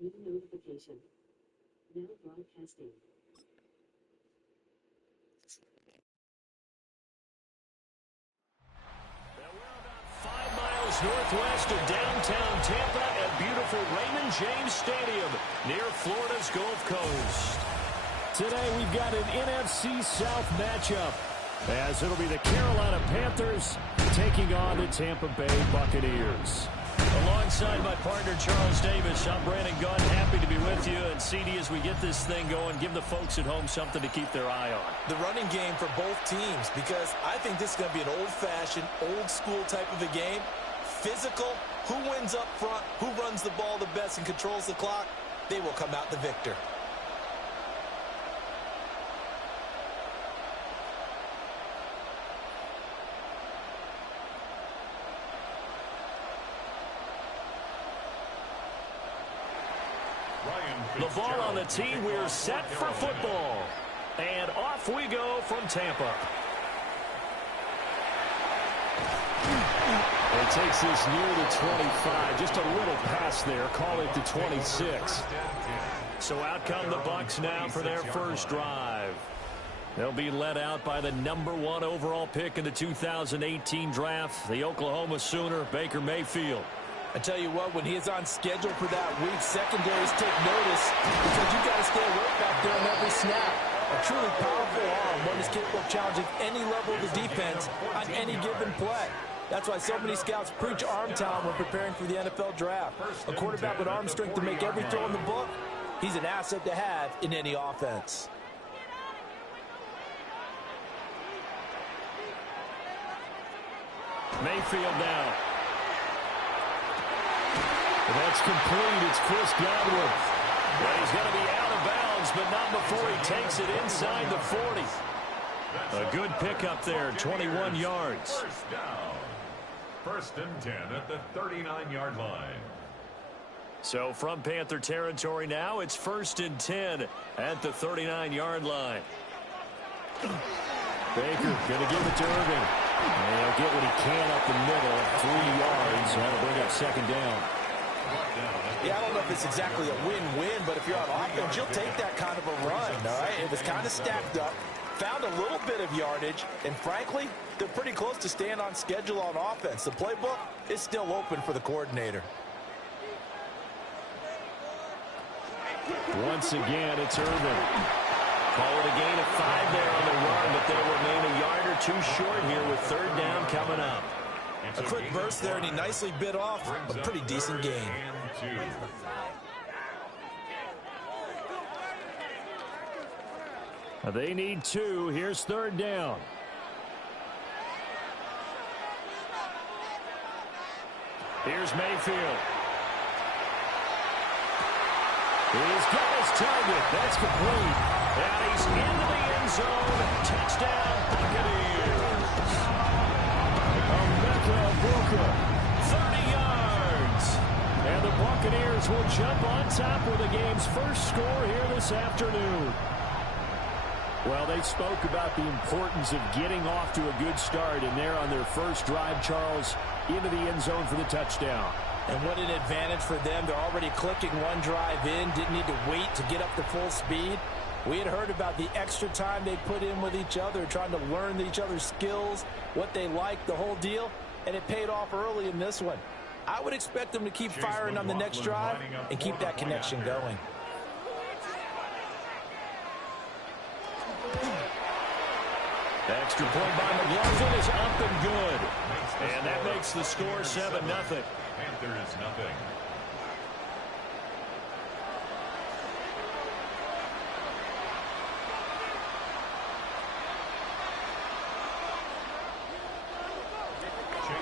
New notification. Now broadcasting. Now we're about 5 miles northwest of downtown Tampa at beautiful Raymond James Stadium near Florida's Gulf Coast. Today we've got an NFC South matchup, as it'll be the Carolina Panthers taking on the Tampa Bay Buccaneers. Alongside my partner, Charles Davis, I'm Brandon Gunn. Happy to be with you. And, CD, as we get this thing going, give the folks at home something to keep their eye on. The running game for both teams, because I think this is going to be an old-fashioned, old-school type of a game. Physical, who wins up front, who runs the ball the best and controls the clock, they will come out the victor. The ball on the tee. We're set for football. And off we go from Tampa. It takes this near the 25. Just a little pass there. Call it the 26. So out come the Bucs now for their first drive. They'll be led out by the #1 overall pick in the 2018 draft, the Oklahoma Sooner, Baker Mayfield. I tell you what, when he is on schedule for that week, secondaries take notice because you've got to stay alert back there on every snap. A truly powerful arm, one is capable of challenging any level of the defense on any given play. That's why so many scouts preach arm talent when preparing for the NFL draft. A quarterback with arm strength to make every throw in the book, he's an asset to have in any offense. Mayfield now. That's complete. It's Chris Godwin. Well, he's going to be out of bounds, but not before he takes it inside the 40. A good pickup there, 21 yards. First down. First and 10 at the 39-yard line. So from Panther territory now, it's 1st and 10 at the 39-yard line. Baker going to give it to Irving. And he'll get what he can up the middle, 3 yards. That'll bring up 2nd down. Yeah, I don't know if it's exactly a win-win, but if you're on offense, you'll take that kind of a run, all right? It was kind of stacked up, found a little bit of yardage, and frankly, they're pretty close to staying on schedule on offense. The playbook is still open for the coordinator. Once again, it's Irvin. Call it a gain of 5 there on the run, but they'll remain a yard or 2 short here with 3rd down coming up. A quick burst there, and he nicely bit off a pretty decent gain. They need 2. Here's 3rd down. Here's Mayfield. He's got his target. That's complete. And he's into the end zone. Touchdown, Buccaneers. Booker, 30 yards. And the Buccaneers will jump on top with the game's first score here this afternoon. Well, they spoke about the importance of getting off to a good start, and they're on their first drive, Charles, into the end zone for the touchdown. And what an advantage for them. They're already clicking one drive in, didn't need to wait to get up to full speed. We had heard about the extra time they put in with each other, trying to learn each other's skills, what they like, the whole deal, and it paid off early in this one. I would expect them to keep firing on the next drive and keep that connection going. Extra point by McLaughlin is up and good. And that makes the score 7-0. Panthers nothing.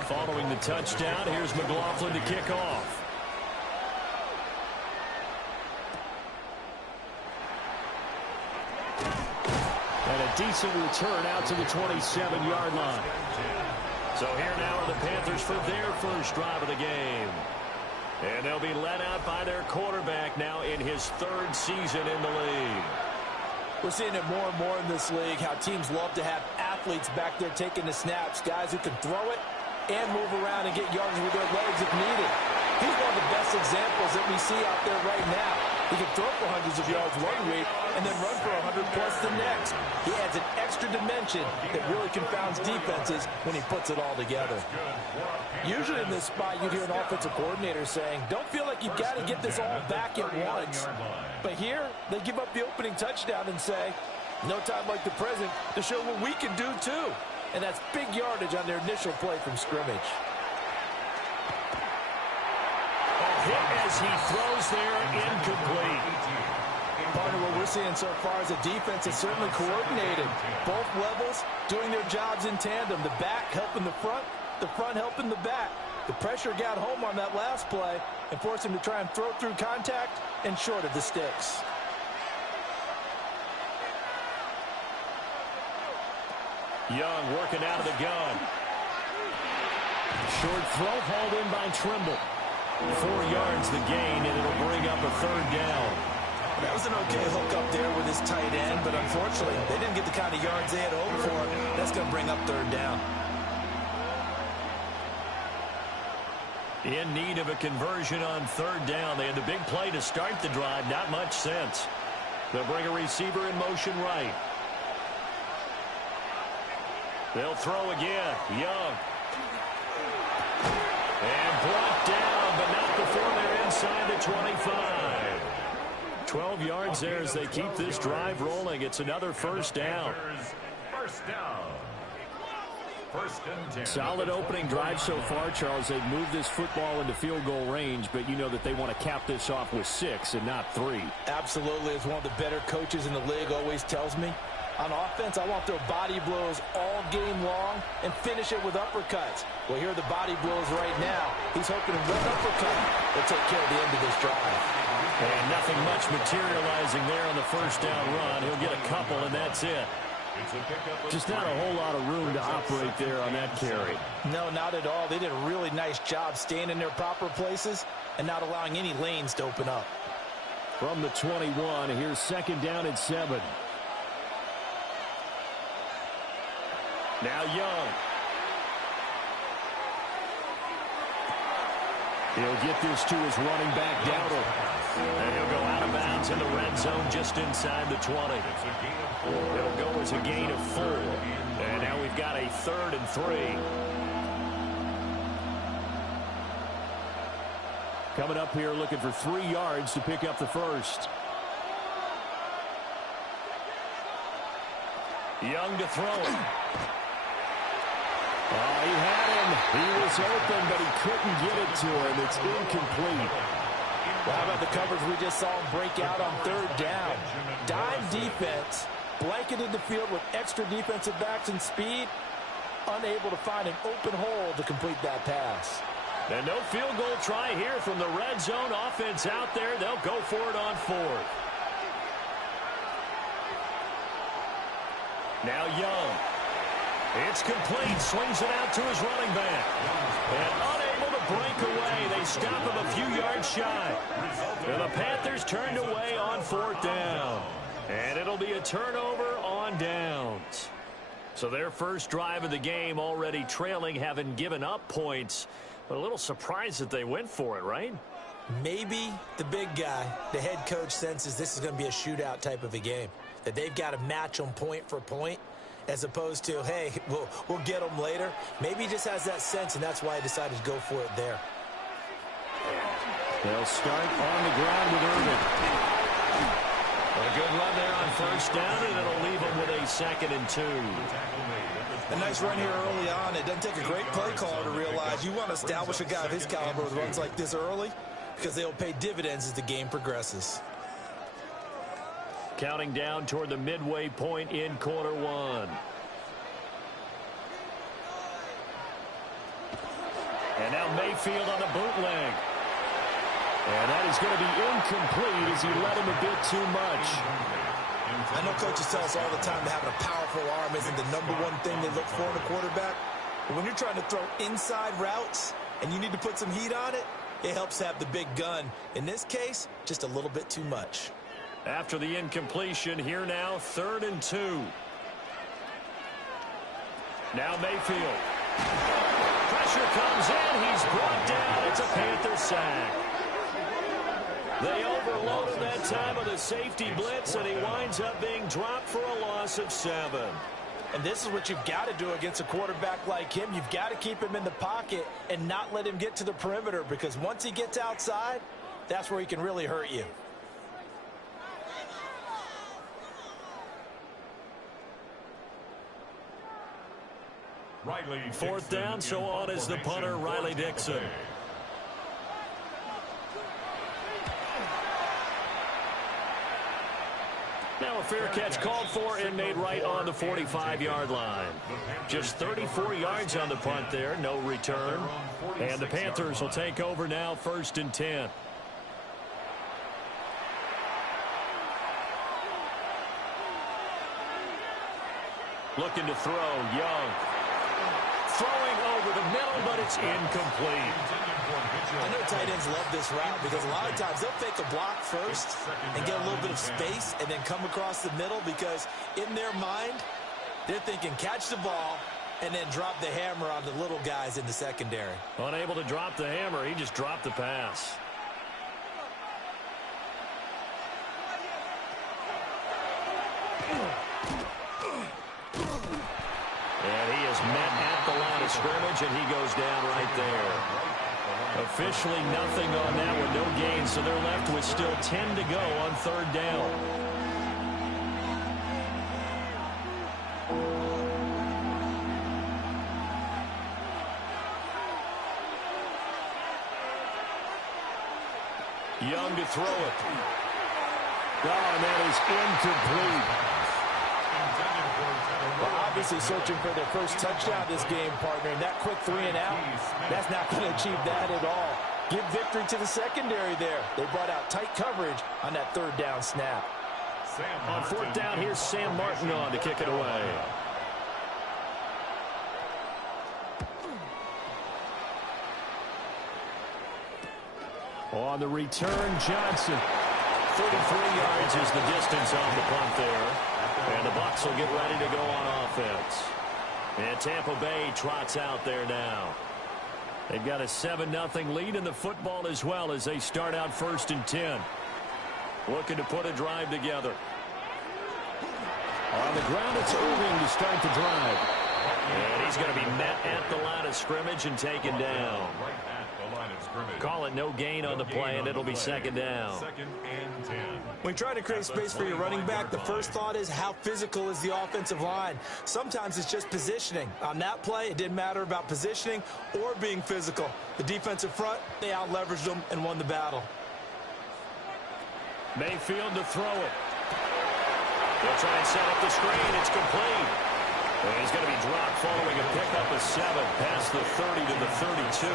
Following the touchdown, here's McLaughlin to kick off. And a decent return out to the 27-yard line. So here now are the Panthers for their first drive of the game. And they'll be led out by their quarterback now in his 3rd season in the league. We're seeing it more and more in this league, how teams love to have athletes back there taking the snaps, guys who can throw it and move around and get yards with their legs if needed. He's one of the best examples that we see out there right now. He can throw for hundreds of yards one week and then run for 100-plus the next. He adds an extra dimension that really confounds defenses when he puts it all together. Usually in this spot, you'd hear an offensive coordinator saying, don't feel like you've got to get this all back at once. But here, they give up the opening touchdown and say, no time like the present to show what we can do too. And that's big yardage on their initial play from scrimmage. Hit as he throws there, incomplete. Partner, what we're seeing so far is a defense that's certainly coordinated. Both levels doing their jobs in tandem. The back helping the front helping the back. The pressure got home on that last play and forced him to try and throw through contact and short of the sticks. Young working out of the gun. Short throw hauled in by Trimble. 4 yards the gain, and it'll bring up a third down. That was an okay hook up there with his tight end, but unfortunately, they didn't get the kind of yards they had hoped for. That's going to bring up third down. In need of a conversion on third down. They had the big play to start the drive. Not much sense. They'll bring a receiver in motion right. They'll throw again. Young. And brought down, but not before they're inside the 25. 12 yards there as they keep this drive rolling. It's another first down. First down. First and 10. Solid opening drive so far, Charles. They've moved this football into field goal range, but you know that they want to cap this off with 6 and not 3. Absolutely. As one of the better coaches in the league always tells me, on offense, I want to throw body blows all game long and finish it with uppercuts. Well, here are the body blows right now. He's hoping one uppercut will take care of the end of this drive. And nothing much materializing there on the first down run. He'll get a couple, and that's it. Just not a whole lot of room to operate there on that carry. No, not at all. They did a really nice job staying in their proper places and not allowing any lanes to open up. From the 21, here's second down and 7. Now Young. He'll get this to his running back, Dowdle. And he'll go out of bounds in the red zone just inside the 20. It'll go as a gain of 4. And now we've got a 3rd and 3. Coming up here looking for 3 yards to pick up the first. Young to throw it. Oh, he had him. He was open, but he couldn't get it to him. It's incomplete. Well, how about the coverage we just saw him break out on third down? Dime defense, blanketed the field with extra defensive backs and speed, unable to find an open hole to complete that pass. And no field goal try here from the red zone. Offense out there. They'll go for it on 4th. Now Young. It's complete. Swings it out to his running back. And unable to break away. They stop him a few yards shy. And the Panthers turned away on 4th down. And it'll be a turnover on downs. So their first drive of the game already trailing, having given up points. But a little surprised that they went for it, right? Maybe the big guy, the head coach, senses this is going to be a shootout type of a game. That they've got to match them point for point, as opposed to, hey, we'll get them later. Maybe he just has that sense, and that's why he decided to go for it there. They'll start on the ground with Irvin. A good run there on first down, and it'll leave them with a 2nd and 2. A nice run here early on. It doesn't take a great play caller to realize you want to establish a guy of his caliber with runs like this early, because they'll pay dividends as the game progresses. Counting down toward the midway point in quarter 1. And now Mayfield on the bootleg. And that is going to be incomplete as he led him a bit too much. I know coaches tell us all the time that having a powerful arm isn't the #1 thing they look for in a quarterback. But when you're trying to throw inside routes and you need to put some heat on it, it helps have the big gun. In this case, just a little bit too much. After the incompletion, here now, 3rd and 2. Now Mayfield. Pressure comes in. He's brought down. It's a Panther sack. They overload him that time with a safety blitz, and he winds up being dropped for a loss of 7. And this is what you've got to do against a quarterback like him. You've got to keep him in the pocket and not let him get to the perimeter, because once he gets outside, that's where he can really hurt you. Riley Fourth down, so on is the punter, Riley Dixon. Now a fair catch called for and made right on the 45-yard line. Just 34 yards on the punt there, no return. And the Panthers will take over now, 1st and 10. Looking to throw, Young. Throwing over the middle, but it's incomplete. I know tight ends love this route because a lot of times they'll fake a block first and get a little bit of space and then come across the middle, because in their mind, they're thinking catch the ball and then drop the hammer on the little guys in the secondary. Unable to drop the hammer, he just dropped the pass. And he is met at the line of scrimmage, and he goes down right there. Officially nothing on that one, no gain, so they're left with still 10 to go on 3rd down. Young to throw it. Oh, and that is incomplete. Well, obviously searching for their first touchdown this game, partner, and that quick 3 and out, that's not going to achieve that at all. Give victory to the secondary there. They brought out tight coverage on that 3rd down snap. On 4th down, here's Sam Martin on to kick it away. On the return, Johnson. 33 yards is the distance on the punt there. And the Bucs will get ready to go on offense. And Tampa Bay trots out there now. They've got a 7-0 lead in the football as well as they start out 1st and 10. Looking to put a drive together. On the ground, it's Irving to start the drive. And he's going to be met at the line of scrimmage and taken down. Call it no gain on the play, and it'll be 2nd down. 2nd and 10. When trying to create space for your running back, the first thought is how physical is the offensive line. Sometimes it's just positioning. On that play, it didn't matter about positioning or being physical. The defensive front, they out-leveraged them and won the battle. Mayfield to throw it. They'll try and set up the screen. It's complete. And he's going to be dropped following a pickup of 7 past the 30 to the 32.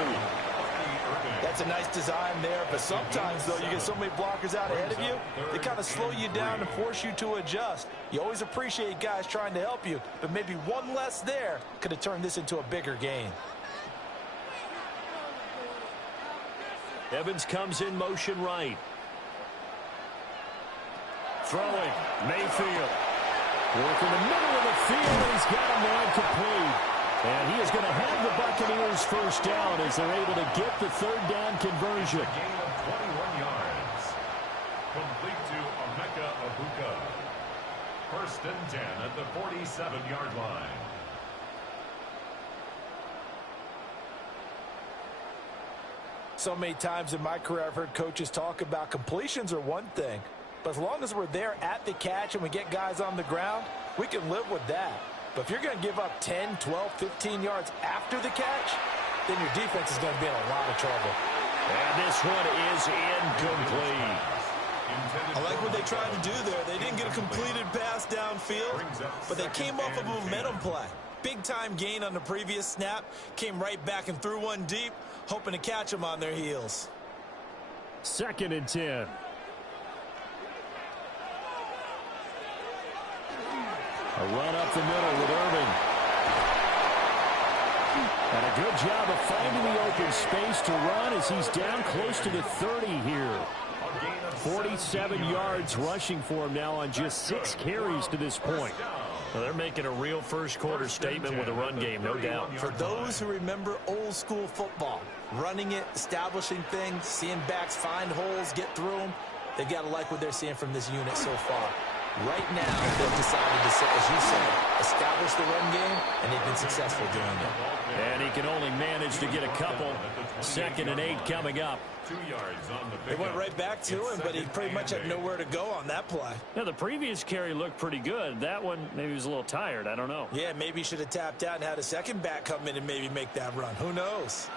That's a nice design there, but sometimes, though, you get so many blockers out ahead of you, they kind of slow you down and force you to adjust. You always appreciate guys trying to help you, but maybe one less there could have turned this into a bigger gain. Evans comes in motion right. Throwing. Mayfield. Working the middle of the field, and he's got him there complete. And he is going to have the Buccaneers 1st down as they're able to get the 3rd down conversion. A gain of 21 yards. Complete to Emeka Egbuka. 1st and 10 at the 47-yard line. So many times in my career I've heard coaches talk about completions are one thing, but as long as we're there at the catch and we get guys on the ground, we can live with that. But if you're going to give up 10, 12, 15 yards after the catch, then your defense is going to be in a lot of trouble. And this one is incomplete. I like what they tried to do there. They didn't get a completed pass downfield, but they came off of a momentum play. Big-time gain on the previous snap, came right back and threw one deep, hoping to catch them on their heels. 2nd and 10. A run up the middle with Irving. And a good job of finding the open space to run as he's down close to the 30 here. 47 yards rushing for him now on just 6 carries to this point. Well, they're making a real first-quarter statement with a run game, no doubt. For those who remember old-school football, running it, establishing things, seeing backs find holes, get through them, they've got to like what they're seeing from this unit so far. Right now, they've decided to, as you said, establish the run game, and they've been successful doing it. And he can only manage to get a couple. 2nd and 8 coming up. 2 yards on the They went right back to him, but he pretty much had nowhere to go on that play. Now, the previous carry looked pretty good. That one, maybe he was a little tired. I don't know. Yeah, maybe he should have tapped out and had a second back come in and maybe make that run. Who knows?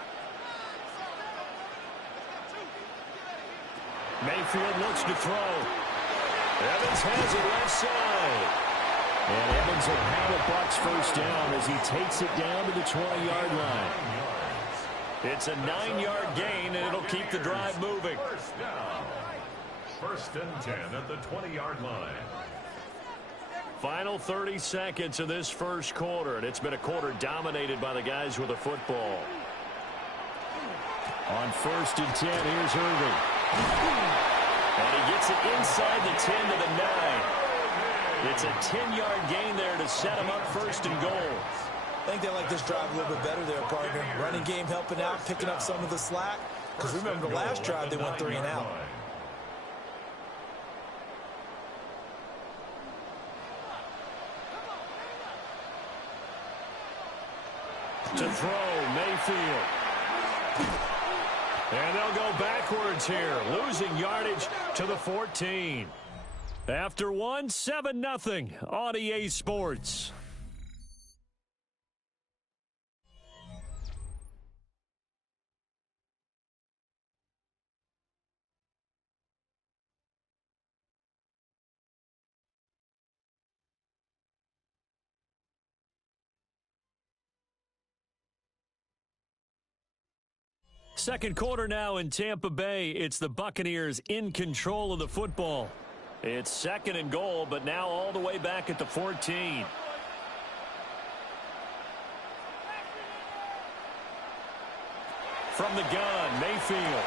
Mayfield looks to throw. Evans has it left side. And Evans will have a Bucs first down as he takes it down to the 20-yard line. It's a 9-yard gain, and it'll keep the drive moving. First down. 1st and 10 at the 20-yard line. Final 30 seconds of this first quarter, and it's been a quarter dominated by the guys with the football. On 1st and 10, here's Irving. And he gets it inside the 10 to the 9. It's a 10-yard gain there to set him up 1st and goal. I think they like this drive a little bit better there, partner. Running game helping out, picking up some of the slack. Because remember the last drive, they went 3 and out. To throw, Mayfield. And they'll go backwards here, losing yardage to the 14. After one, 7-0 on EA Sports. Second quarter now in Tampa Bay. It's the Buccaneers in control of the football. It's 2nd and goal, but now all the way back at the 14. From the gun, Mayfield.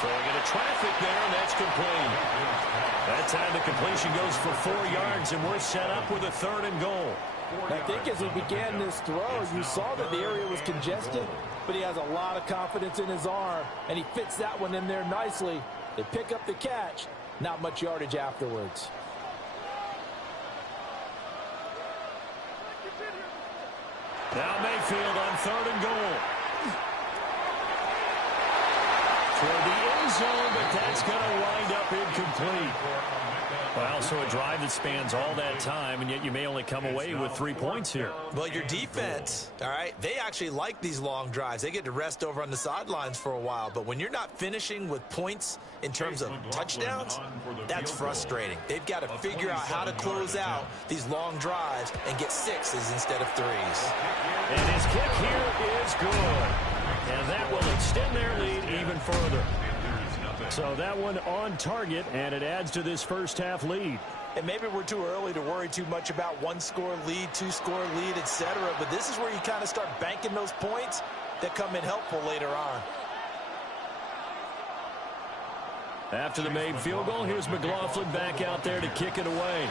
Throwing into traffic there, and that's complete. That time the completion goes for 4 yards, and we're set up with a 3rd and goal. I think as he began this throw, you saw that the area was congested, but he has a lot of confidence in his arm, and he fits that one in there nicely. They pick up the catch, not much yardage afterwards. Now Mayfield on 3rd and goal. Toward the end zone, but that's going to wind up incomplete. Well, so a drive that spans all that time, and yet you may only come away with 3 points here. Well, your defense, all right, they actually like these long drives. They get to rest over on the sidelines for a while. But when you're not finishing with points in terms of touchdowns, that's frustrating. They've got to figure out how to close out these long drives and get 6s instead of 3s. And his kick here is good. And that will extend their lead even further. So that one on target, and it adds to this first half lead. And maybe we're too early to worry too much about 1-score lead, 2-score lead, etc. But this is where you kind of start banking those points that come in helpful later on. After the made field goal, here's McLaughlin back out there to kick it away.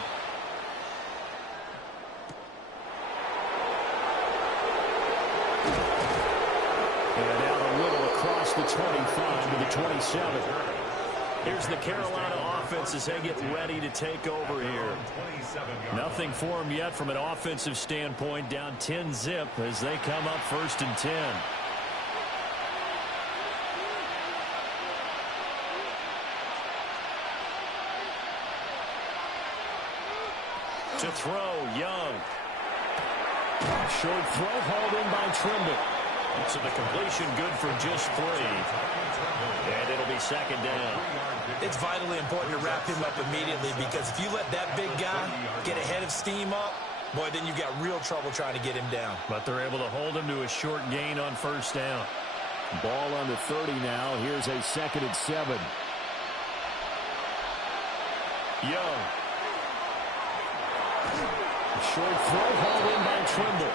And out a little across the 25 to the 27. Here's the Carolina offense as they get ready to take over here. Nothing for them yet from an offensive standpoint. Down 10-zip as they come up 1st and 10. To throw, Young. Short throw hauled in by Trimble. So the completion good for just 3. And it'll be 2nd down. It's vitally important to wrap him up immediately, because if you let that big guy get ahead of steam up, boy, then you've got real trouble trying to get him down. But they're able to hold him to a short gain on 1st down. Ball on the 30 now. Here's a 2nd and 7. Young. Short throw hauled in by Trimble.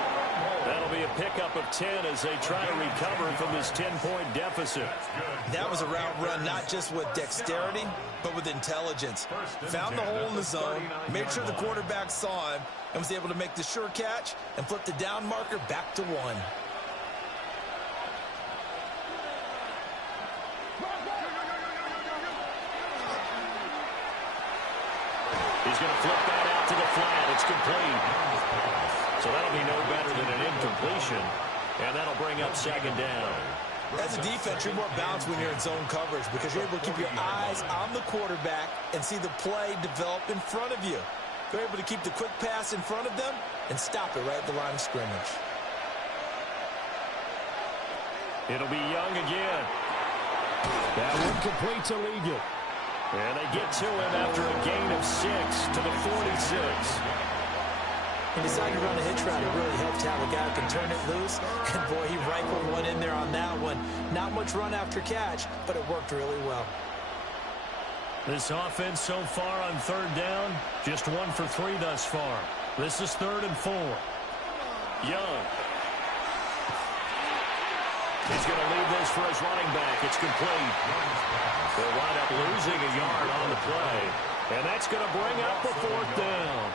That'll be a pickup of 10 as they try to recover from this 10-point deficit. That was a route run not just with dexterity, but with intelligence. Found the hole in the zone, made sure the quarterback saw him, and was able to make the sure catch and flip the down marker back to 1. He's going to flip that out to the flat. It's complete. So that'll be no better than an incompletion, and that'll bring up second down. As a defense, you're more balanced when you're in zone coverage because you're able to keep your eyes on the quarterback and see the play develop in front of you. You're able to keep the quick pass in front of them and stop it right at the line of scrimmage. It'll be Young again. That one completes illegal. And they get to him after a gain of 6 to the 46. He decided to run a hitch route. It really helped to have a guy who can turn it loose. And, boy, he rifled one in there on that one. Not much run after catch, but it worked really well. This offense so far on third down, just 1 for 3 thus far. This is 3rd and 4. Young. He's going to leave this for his running back. It's complete. They'll wind up losing a yard on the play. And that's going to bring up a 4th down.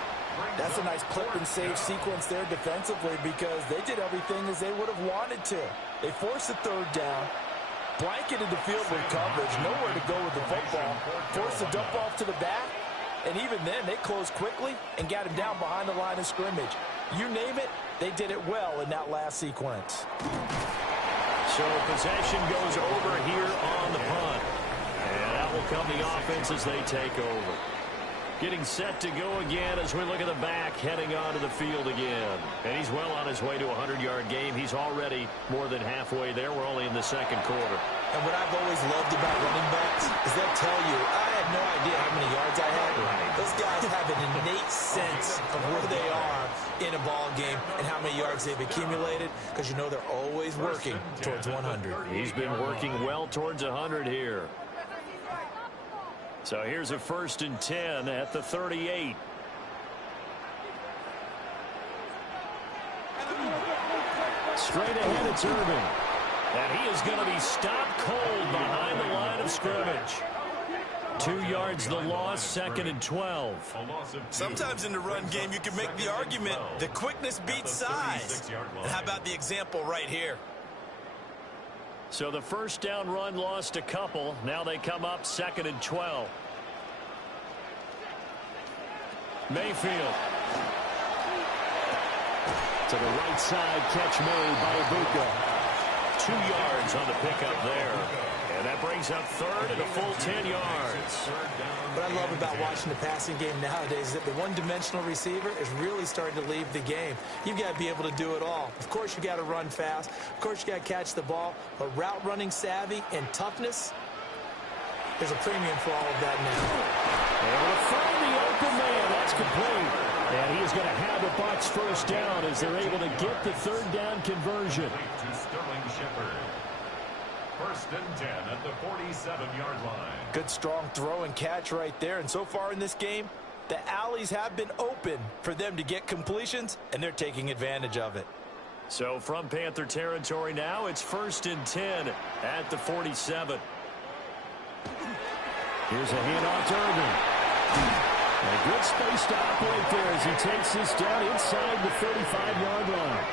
That's a nice clip and save sequence there defensively because they did everything as they would have wanted to. They forced the 3rd down, blanketed the field with coverage, nowhere to go with the football, forced the dump off to the back, and even then they closed quickly and got him down behind the line of scrimmage. You name it, they did it well in that last sequence. So possession goes over here on the punt. And out will come the offense as they take over. Getting set to go again as we look at the back heading onto the field again. And he's well on his way to a 100-yard game. He's already more than halfway there. We're only in the 2nd quarter. And what I've always loved about running backs is they'll tell you, I had no idea how many yards I had. Those guys have an innate sense of where they are in a ball game and how many yards they've accumulated because you know they're always working towards 100. He's been working well towards 100 here. So here's a 1st and 10 at the 38. Straight ahead, it's Irvin. And he is going to be stopped cold behind the line of scrimmage. 2 yards the loss, 2nd and 12. Sometimes in the run game, you can make the argument that quickness beats size. And how about the example right here? So the 1st down run lost a couple. Now they come up 2nd and 12. Mayfield. To the right side, catch made by Ibuka. 2 yards on the pickup there. And that brings up 3rd and a full 10 yards. What I love about watching the passing game nowadays is that the one-dimensional receiver is really starting to leave the game. You've got to be able to do it all. Of course, you got to run fast. Of course, you got to catch the ball. But route running savvy and toughness, there's a premium for all of that now. Able to find the open man. That's complete. And he is going to have the Bucs 1st down as they're able to get the 3rd down conversion. To Sterling Shepard. 1st and 10 at the 47-yard line. Good strong throw and catch right there. And so far in this game, the alleys have been open for them to get completions, and they're taking advantage of it. So from Panther territory now, it's 1st and 10 at the 47. Here's a handoff to Irvin. A good space to operate there as he takes this down inside the 35-yard line.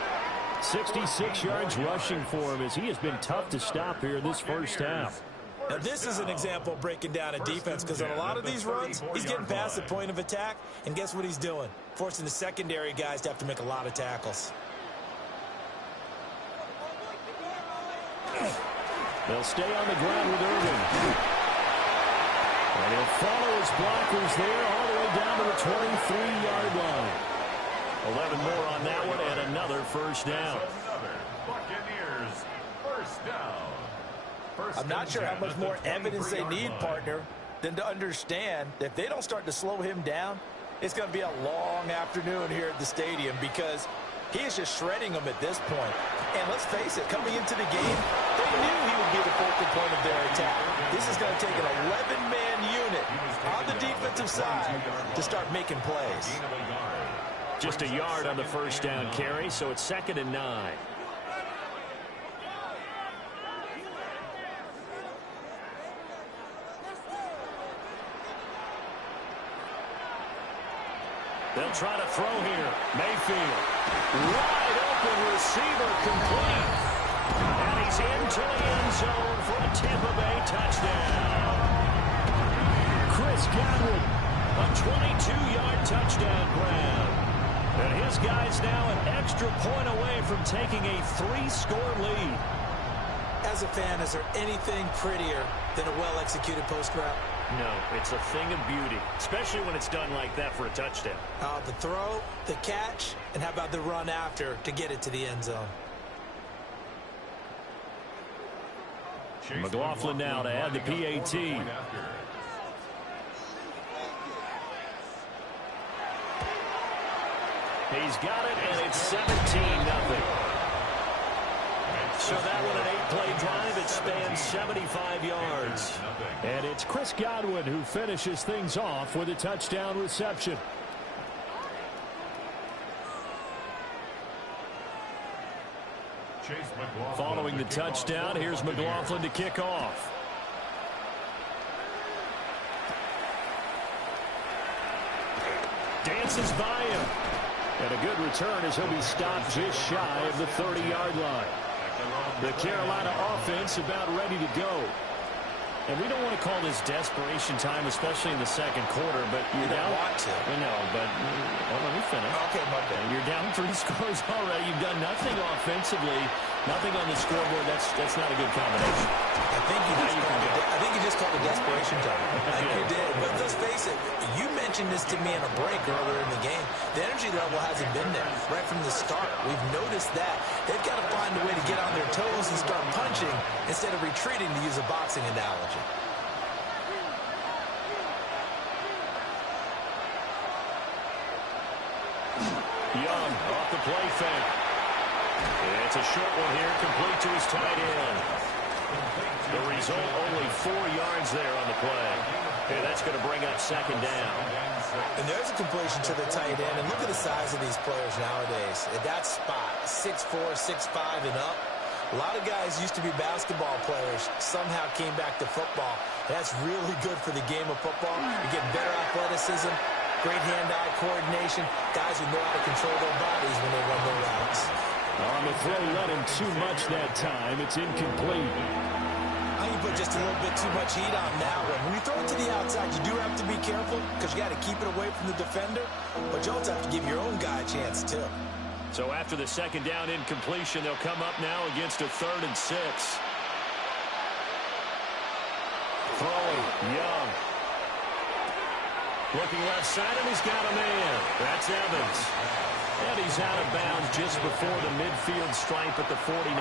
66 yards rushing for him as he has been tough to stop here in this 1st half. Now, this is an example of breaking down a defense because on a lot of these runs, he's getting past the point of attack, and guess what he's doing? Forcing the secondary guys to have to make a lot of tackles. They'll stay on the ground with Irvin. And he'll follow his blockers there all the way down to the 23-yard line. 11 more on that one and another 1st down. Buccaneers 1st down. I'm not sure how much more evidence they need, partner, than to understand that if they don't start to slow him down, it's going to be a long afternoon here at the stadium because he is just shredding them at this point. And let's face it, coming into the game, they knew he would be the focal point of their attack. This is going to take an 11-man unit on the defensive side to start making plays. Just a yard on the first down carry, so it's 2nd and 9. They'll try to throw here. Mayfield. Wide open receiver complete. And he's into the end zone for a Tampa Bay touchdown. Chris Godwin, a 22-yard touchdown grab. And his guy's now an extra point away from taking a 3-score lead. As a fan, is there anything prettier than a well-executed post route? No, it's a thing of beauty, especially when it's done like that for a touchdown. The throw, the catch, and how about the run after to get it to the end zone? McLaughlin now to add the PAT. He's got it, and it's 17-0. So that one an 8-play drive. It spans 75 yards. And it's Chris Godwin who finishes things off with a touchdown reception. Following the touchdown, here's McLaughlin to kick off. Dances by him. And a good return as he'll be stopped just shy of the 30-yard line. The Carolina offense about ready to go. And we don't want to call this desperation time, especially in the second quarter, but you're down. Want to. I know, but let me finish. Okay, my bad. You're down 3 scores already. You've done nothing offensively, nothing on the scoreboard. That's not a good combination. I think you just called it desperation time. I think you did. But let's face it, you mentioned this to me in a break earlier in the game. The energy level hasn't been there right from the start. We've noticed that. They've got to find a way to get on their toes and start punching instead of retreating, to use a boxing analogy. Young off the play fake. It's a short one here, complete to his tight end. The result, only 4 yards there on the play. And that's going to bring up 2nd down. And there's a completion to the tight end. And look at the size of these players nowadays. At that spot, 6'4", 6'5", and up. A lot of guys used to be basketball players, somehow came back to football. That's really good for the game of football. You get better athleticism, great hand-eye coordination, guys who know how to control their bodies when they run their routes. On the throw, let him too much that time. It's incomplete. I think you put just a little bit too much heat on that one. When you throw it to the outside, you do have to be careful because you got to keep it away from the defender, but you also have to give your own guy a chance, too. So after the 2nd down incompletion, they'll come up now against a 3rd and 6. Throwing, Young. Looking left side, and he's got a man. That's Evans. And he's out of bounds just before the midfield stripe at the 49.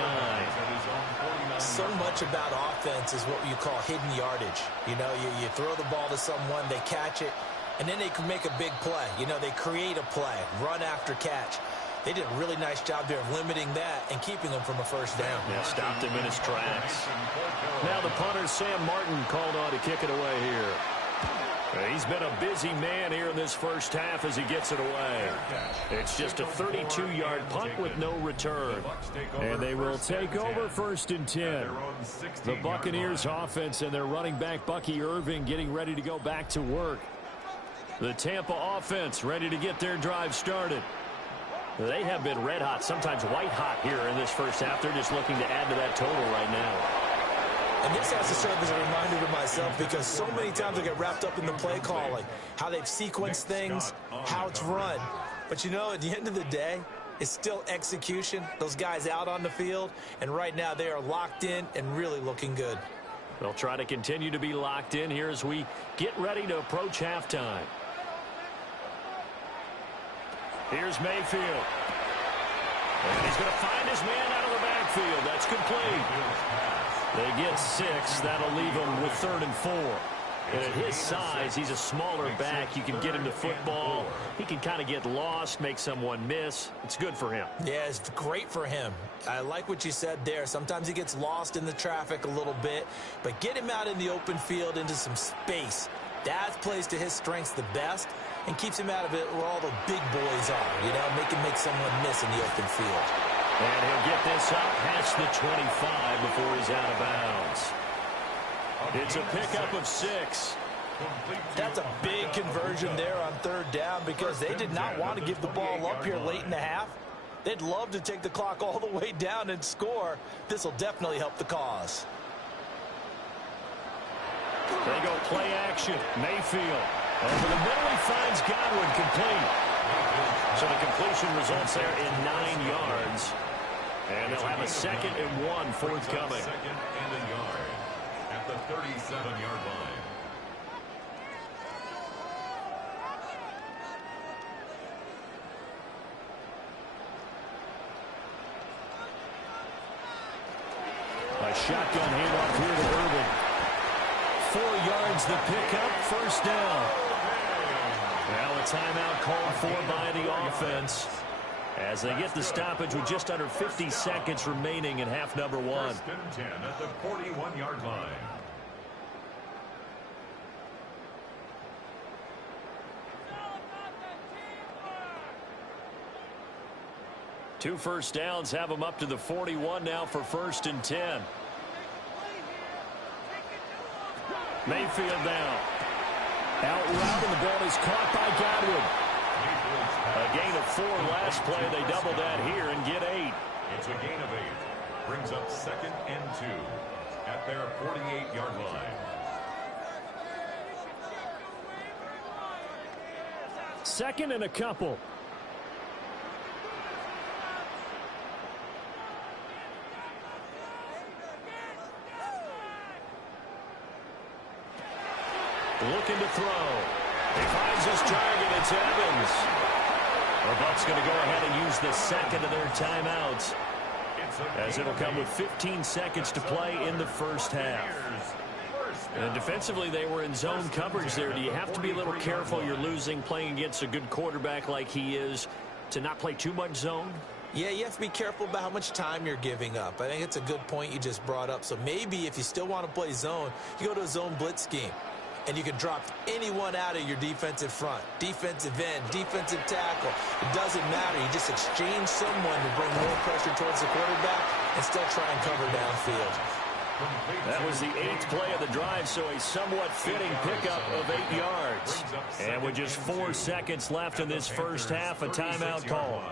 So much about offense is what you call hidden yardage. You know, you throw the ball to someone, they catch it, and then they can make a big play. You know, they create a play, run after catch. They did a really nice job there of limiting that and keeping him from a first down. Yeah, stopped him in his tracks. Now the punter, Sam Martin, called on to kick it away here. He's been a busy man here in this first half as he gets it away. It's just a 32-yard punt with no return. And they will take over 1st and 10. The Buccaneers offense and their running back Bucky Irving getting ready to go back to work. The Tampa offense ready to get their drive started. They have been red hot, sometimes white hot here in this first half. They're just looking to add to that total right now. And this has to serve as a reminder to myself because so many times I get wrapped up in the play calling, how they've sequenced things, how it's run. But, you know, at the end of the day, it's still execution. Those guys out on the field, and right now they are locked in and really looking good. They'll try to continue to be locked in here as we get ready to approach halftime. Here's Mayfield. And he's going to find his man out of the backfield. That's complete. They get 6. That'll leave him with 3rd and 4. And at his size, he's a smaller back. You can get him to football. He can kind of get lost, make someone miss. It's good for him. Yeah, it's great for him. I like what you said there. Sometimes he gets lost in the traffic a little bit. But get him out in the open field into some space. That plays to his strengths the best. and keeps him out of it where all the big boys are, you know, make someone miss in the open field. And he'll get this up past the 25 before he's out of bounds. It's a pickup of 6. That's a big conversion there on third down because they did not want to give the ball up here late in the half. They'd love to take the clock all the way down and score. This will definitely help the cause. They go play action. Mayfield. Over the middle, he finds Godwin complete. So the completion results there in 9 yards. And they'll have a 2nd and 1 forthcoming. 2nd and a yard at the 37-yard line. A shotgun handoff here to Irvin. 4 yards the pickup, 1st down. Now a timeout called for by the offense as they get the stoppage with just under 50 seconds remaining in half number 1. 1st and 10 at the 41-yard line. Two first downs have them up to the 41 now for 1st and 10. Mayfield now. Out route, and the ball is caught by Godwin. A gain of 4 last play. They double that here and get 8. It's a gain of 8. Brings up 2nd and 2 at their 48-yard line. 2nd and a couple. Looking to throw. He finds his target. It's Evans. The Bucs going to go ahead and use the 2nd of their timeouts, as it'll come with 15 seconds to play in the 1st half. And defensively, they were in zone coverage there. Do you have to be a little careful? You're losing, playing against a good quarterback like he is, to not play too much zone? Yeah, you have to be careful about how much time you're giving up. I think it's a good point you just brought up. So maybe if you still want to play zone, you go to a zone blitz scheme. And you can drop anyone out of your defensive front, defensive end, defensive tackle. It doesn't matter. You just exchange someone to bring more pressure towards the quarterback and still try and cover downfield. That was the 8th play of the drive, so a somewhat fitting pickup of 8 yards. And with just 4 seconds left in this 1st half, a timeout call.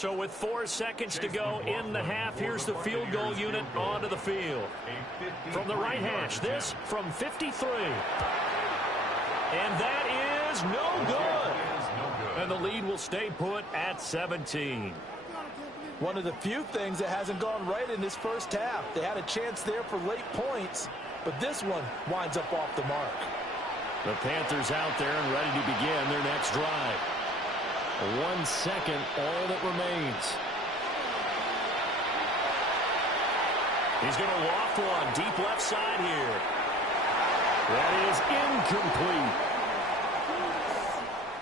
So with 4 seconds to go in the half, here's the field goal unit onto the field. From the right hash, this from 53. And that is no good. And the lead will stay put at 17. One of the few things that hasn't gone right in this first half. They had a chance there for late points, but this one winds up off the mark. The Panthers out there and ready to begin their next drive. 1 second, all that remains. He's going to loft one deep left side here. That is incomplete.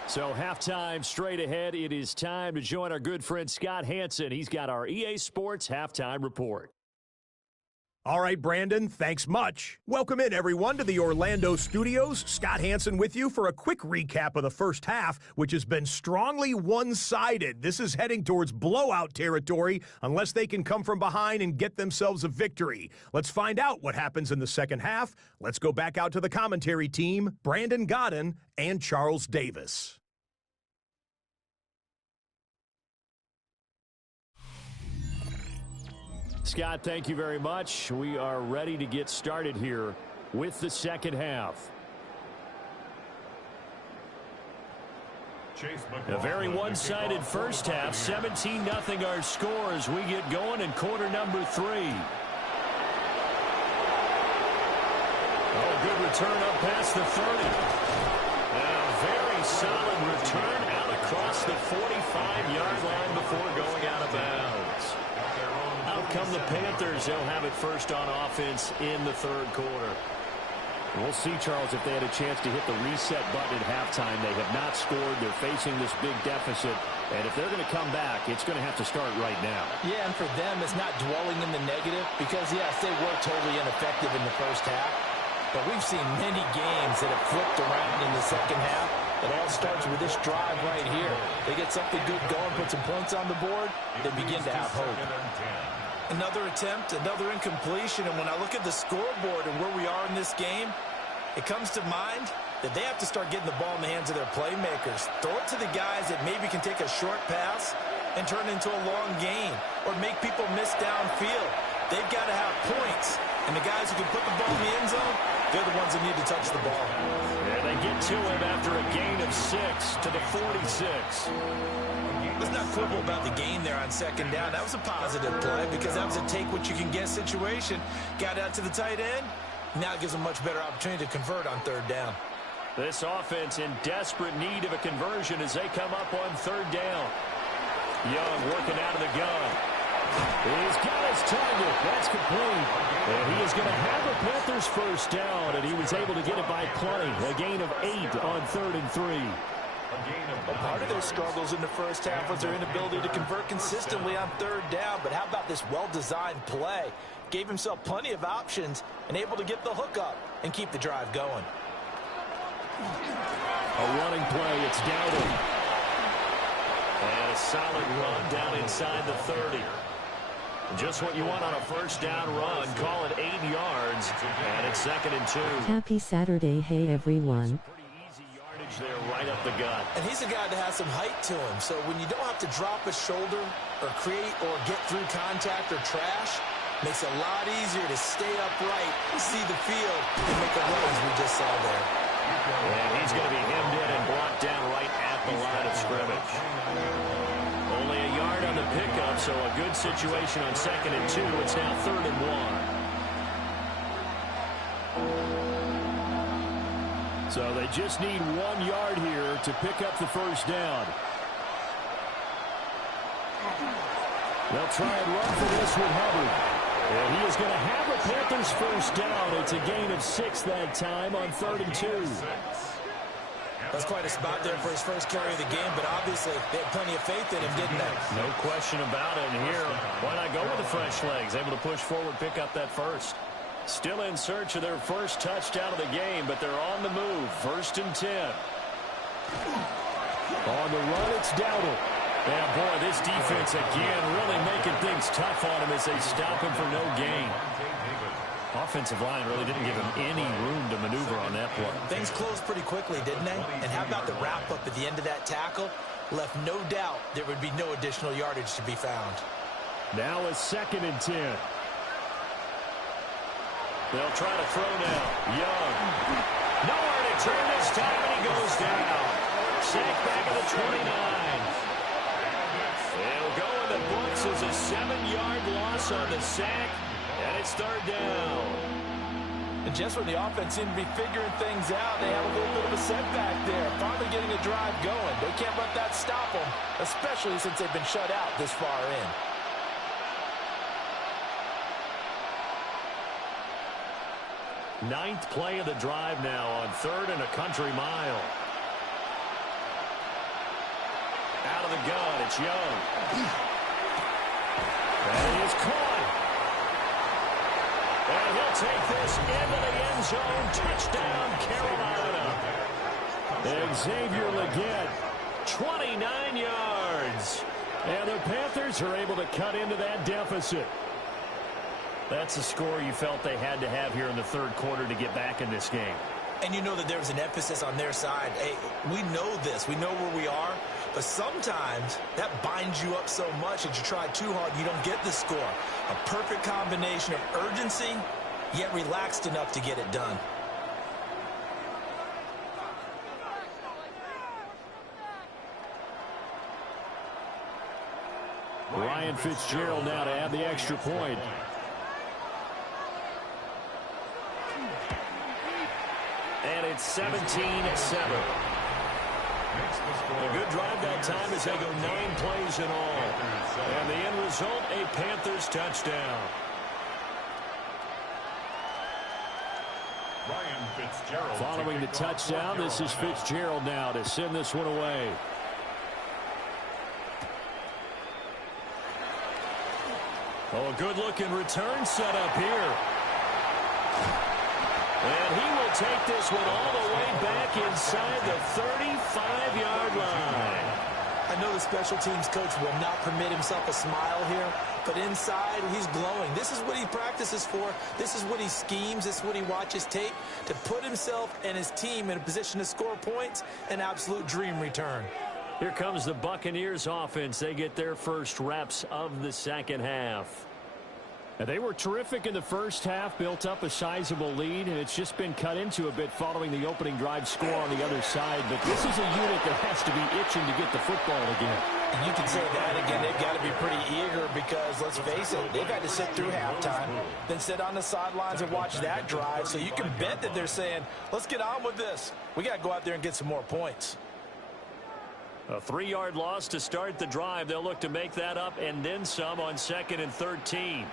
So halftime straight ahead. It is time to join our good friend Scott Hanson. He's got our EA Sports halftime report. All right, Brandon, thanks much. Welcome in, everyone, to the Orlando studios. Scott Hanson with you for a quick recap of the first half, which has been strongly one-sided. This is heading towards blowout territory unless they can come from behind and get themselves a victory. Let's find out what happens in the second half. Let's go back out to the commentary team, Brandon Godden and Charles Davis. Scott, thank you very much. We are ready to get started here with the second half. A very one-sided first half. 17-0 our score as we get going in quarter number 3. Oh, good return up past the 30. A very solid return out across the 45-yard line before going out of bounds. Come the Panthers. They'll have it first on offense in the third quarter. We'll see, Charles, if they had a chance to hit the reset button at halftime. They have not scored. They're facing this big deficit. And if they're going to come back, it's going to have to start right now. Yeah, and for them, it's not dwelling in the negative because, yes, they were totally ineffective in the first half. But we've seen many games that have flipped around in the second half. It all starts with this drive right here. They get something good going, put some points on the board, they begin to have hope. Another attempt, another incompletion, and when I look at the scoreboard and where we are in this game, it comes to mind that they have to start getting the ball in the hands of their playmakers. Throw it to the guys that maybe can take a short pass and turn it into a long gain or make people miss downfield. They've got to have points, and the guys who can put the ball in the end zone, they're the ones that need to touch the ball. And they get to him after a gain of 6 to the 46. Let's not quibble about the gain there on second down. That was a positive play because that was a take-what-you-can-get situation. Got out to the tight end. Now it gives them a much better opportunity to convert on third down. This offense in desperate need of a conversion as they come up on third down. Young working out of the gun. He's got his target. That's complete. And he is going to have a Panthers first down, and he was able to get it by plenty. A gain of 8 on 3rd and 3. Well, part of their struggles in the first half was their inability to convert consistently on third down. But how about this well-designed play? Gave himself plenty of options and able to get the hook up and keep the drive going. A running play. It's Dowdle. And a solid run down inside the 30. Just what you want on a first down run. Call it 8 yards. And it's 2nd and 2. Happy Saturday, hey everyone. There right up the gut. And he's a guy that has some height to him. So when you don't have to drop a shoulder or create or get through contact or trash, makes it a lot easier to stay upright, see the field, and make a run as we just saw there. And he's going to be hemmed in and blocked down right at the line of scrimmage. Only a yard on the pickup, so a good situation on 2nd and 2. It's now 3rd and 1. So they just need 1 yard here to pick up the first down. They'll try and run for this with Hubbard. And he is going to have a Panthers first down. It's a gain of 6 that time on 3rd and 2. That's quite a spot there for his first carry of the game, but obviously they had plenty of faith in him, didn't they? No question about it. And here, why not go with the fresh legs? Able to push forward, pick up that first. Still in search of their first touchdown of the game, but they're on the move. 1st and 10. On the run, it's Dowdle. Yeah, boy, this defense again really making things tough on him as they stop him for no gain. Offensive line really didn't give him any room to maneuver on that play. Things closed pretty quickly, didn't they? And how about the wrap-up at the end of that tackle? left no doubt there would be no additional yardage to be found. Now a 2nd and 10. They'll try to throw now. Young. Nowhere to turn this time, and he goes down. Sacked back at the 29. It'll go in the books as a 7-yard loss on the sack, and it's 3rd down. And just when the offense seemed to be figuring things out, they have a little bit of a setback there. Finally getting a drive going. They can't let that stop them, especially since they've been shut out this far in. Ninth play of the drive now on 3rd and a country mile. Out of the gun, it's Young. And he is caught. And he'll take this into the end zone. Touchdown, Carolina. Xavier Legette, 29 yards. And the Panthers are able to cut into that deficit. That's a score you felt they had to have here in the 3rd quarter to get back in this game. And you know that there was an emphasis on their side. Hey, we know this. We know where we are. But sometimes that binds you up so much that you try too hard and you don't get the score. A perfect combination of urgency, yet relaxed enough to get it done. Ryan Fitzgerald now to add the extra point. And it's 17-7. A good drive that time as they go 9 plays in all. And the end result, a Panthers touchdown. Ryan Fitzgerald. Following the touchdown, this is Fitzgerald now to send this one away. Oh, a good-looking return set up here. And he will take this one all the way back inside the 35-yard line. I know the special teams coach will not permit himself a smile here, but inside he's glowing. This is what he practices for. This is what he schemes. This is what he watches tape to put himself and his team in a position to score points. An absolute dream return. Here comes the Buccaneers offense. They get their first reps of the 2nd half. And they were terrific in the first half, built up a sizable lead, and it's just been cut into a bit following the opening drive score on the other side. But this is a unit that has to be itching to get the football again. And you can say that again. They've got to be pretty eager because, let's face it, they've had to sit through halftime, then sit on the sidelines and watch that drive. So you can bet that they're saying, let's get on with this. We got to go out there and get some more points. A 3-yard loss to start the drive. They'll look to make that up and then some on 2nd and 13.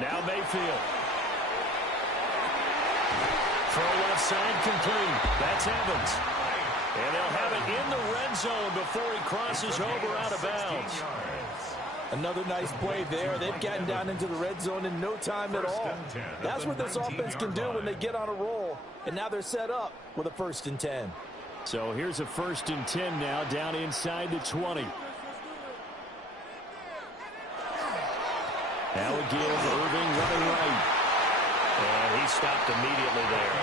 Now Mayfield. Throw left side complete. That's Evans. And they'll have it in the red zone before he crosses over out of bounds. Another nice play there. They've gotten down into the red zone in no time at all. That's what this offense can do when they get on a roll. And now they're set up with a 1st and 10. So here's a 1st and 10 now down inside the 20. Now again, Irving running right. And he stopped immediately there.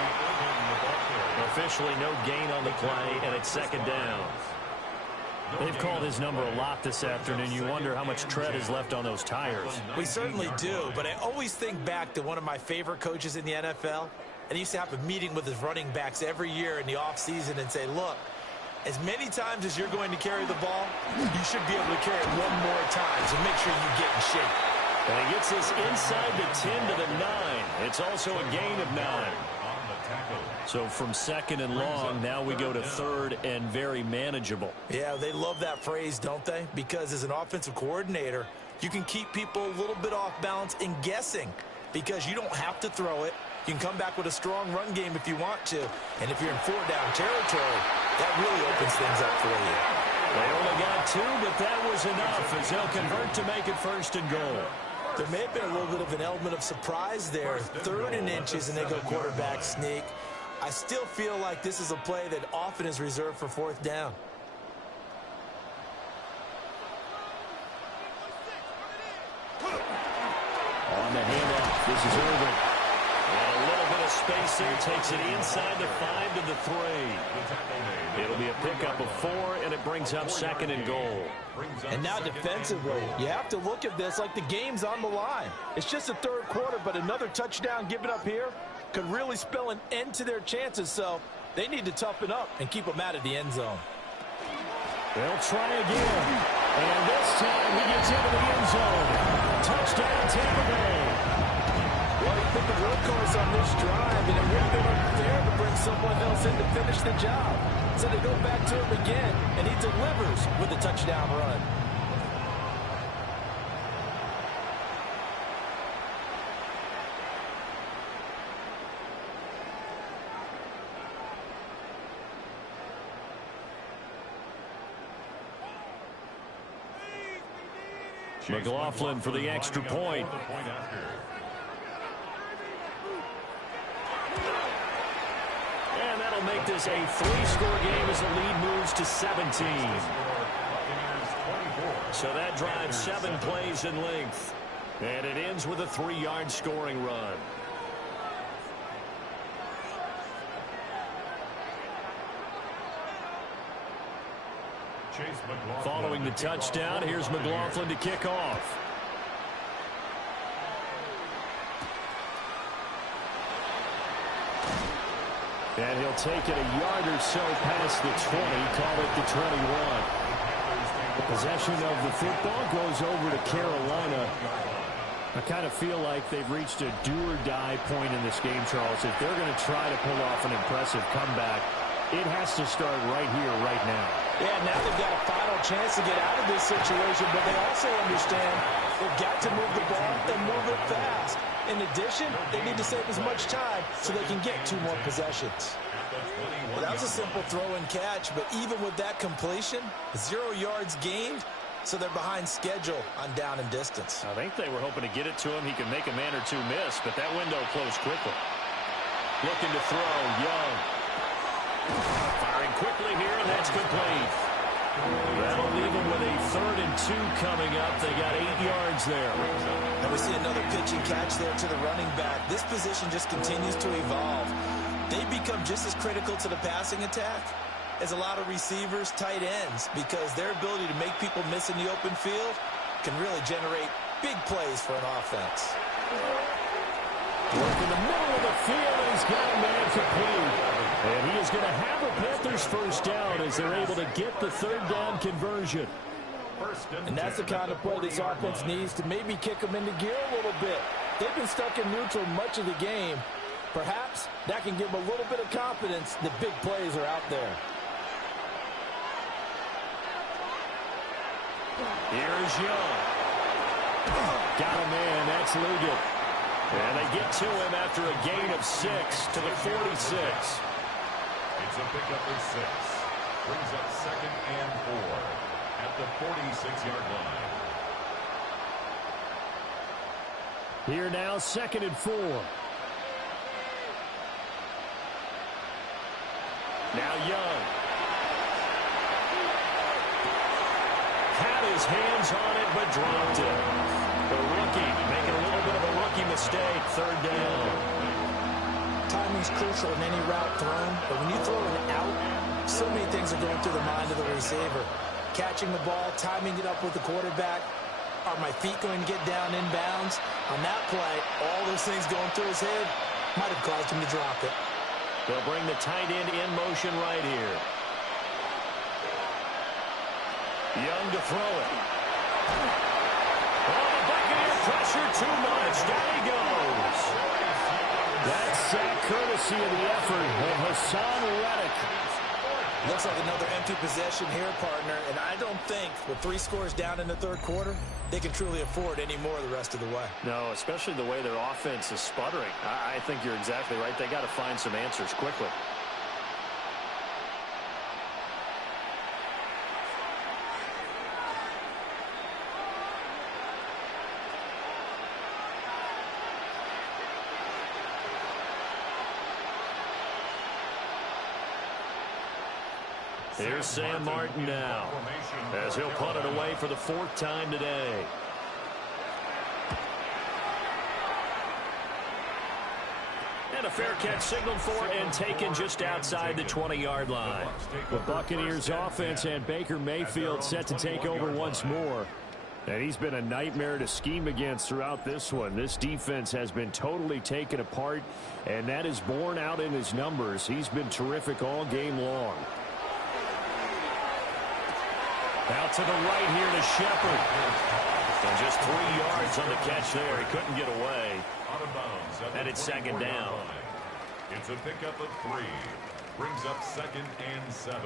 Officially no gain on the play, and it's 2nd down. They've called his number a lot this afternoon. You wonder how much tread is left on those tires. We certainly do, but I always think back to one of my favorite coaches in the NFL. And he used to have a meeting with his running backs every year in the offseason and say, look, as many times as you're going to carry the ball, you should be able to carry it one more time, so make sure you get in shape. And he gets this inside the 10 to the 9. It's also a gain of 9. So from 2nd and long, now we go to 3rd and very manageable. Yeah, they love that phrase, don't they? Because as an offensive coordinator, you can keep people a little bit off balance and guessing because you don't have to throw it. You can come back with a strong run game if you want to. And if you're in 4-down territory, that really opens things up for you. They only got 2, but that was enough as they'll convert to make it 1st and goal. There may have been a little bit of an element of surprise there. 3rd and inches, and they go quarterback sneak. I still feel like this is a play that often is reserved for 4th down. On the handoff, this is Irving. And a little bit of space there, takes it inside the 5 to the 3. It'll be a pickup of 4, and it brings brings up second and goal. And now defensively, you have to look at this like the game's on the line. It's just the third quarter, but another touchdown given up here could really spell an end to their chances, so they need to toughen up and keep them out of the end zone. They'll try again. And this time he gets into the end zone. Touchdown, Tampa Bay. Well, you pick the workhorse on this drive, and it would have been unfair to bring someone else in to finish the job. So they go back to him again, and he delivers with a touchdown run. McLaughlin for the extra point. And that'll make this a 3-score game as the lead moves to 17. So that drives 7 plays in length. And it ends with a 3-yard scoring run. Following the touchdown, here's McLaughlin to kick off. And he'll take it a yard or so past the 20, call it the 21. Possession of the football goes over to Carolina. I kind of feel like they've reached a do-or-die point in this game, Charles. If they're going to try to pull off an impressive comeback, it has to start right here, right now. Yeah, now they've got a final chance to get out of this situation, but they also understand they've got to move the ball and move it fast. In addition, they need to save as much time so they can get 2 more possessions. Well, that was a simple throw and catch, but even with that completion, 0 yards gained, so they're behind schedule on down and distance. I think they were hoping to get it to him. He could make a man or 2 miss, but that window closed quickly. Looking to throw, Young. Firing quickly here, and that's complete. That'll leave them with a 3rd and 2 coming up. They got 8 yards there. And we see another pitch and catch there to the running back. This position just continues to evolve. They become just as critical to the passing attack as a lot of receivers, tight ends, because their ability to make people miss in the open field can really generate big plays for an offense. Work in the middle of the field, and he's got a man complete. And he is going to have a Panthers first down as they're able to get the 3rd down conversion. And that's the kind of play this offense needs to maybe kick them into gear a little bit. They've been stuck in neutral much of the game. Perhaps that can give them a little bit of confidence that big plays are out there. Here's Young. Got a man. That's Lugan. And they get to him after a gain of 6 to the 46. It's a pickup of 6. Brings up 2nd and 4 at the 46-yard line. Here now, 2nd and 4. Now Young. Had his hands on it, but dropped it. The rookie making a little bit of a rookie mistake. 3rd down. Timing's crucial in any route thrown, but when you throw it out, so many things are going through the mind of the receiver. Catching the ball, timing it up with the quarterback. Are my feet going to get down inbounds? On that play, all those things going through his head might have caused him to drop it. They'll bring the tight end in motion right here. Young to throw it. Oh, the Buccaneer pressure too much. Down he goes. That's sack courtesy of the effort of Hassan Reddick. Looks like another empty possession here, partner, and I don't think with 3 scores down in the 3rd quarter, they can truly afford any more the rest of the way. No, especially the way their offense is sputtering. I think you're exactly right. They got to find some answers quickly. Here's Sam Martin now, as he'll punt it away for the 4th time today. And a fair catch signaled for and taken just outside the 20-yard line. The Buccaneers offense and Baker Mayfield set to take over once more. And he's been a nightmare to scheme against throughout this one. This defense has been totally taken apart, and that is borne out in his numbers. He's been terrific all game long. Out to the right here to Shepard. And just 3 yards on the catch there. He couldn't get away. Out of bounds. And it's second down. It's a pickup of 3. Brings up 2nd and 7.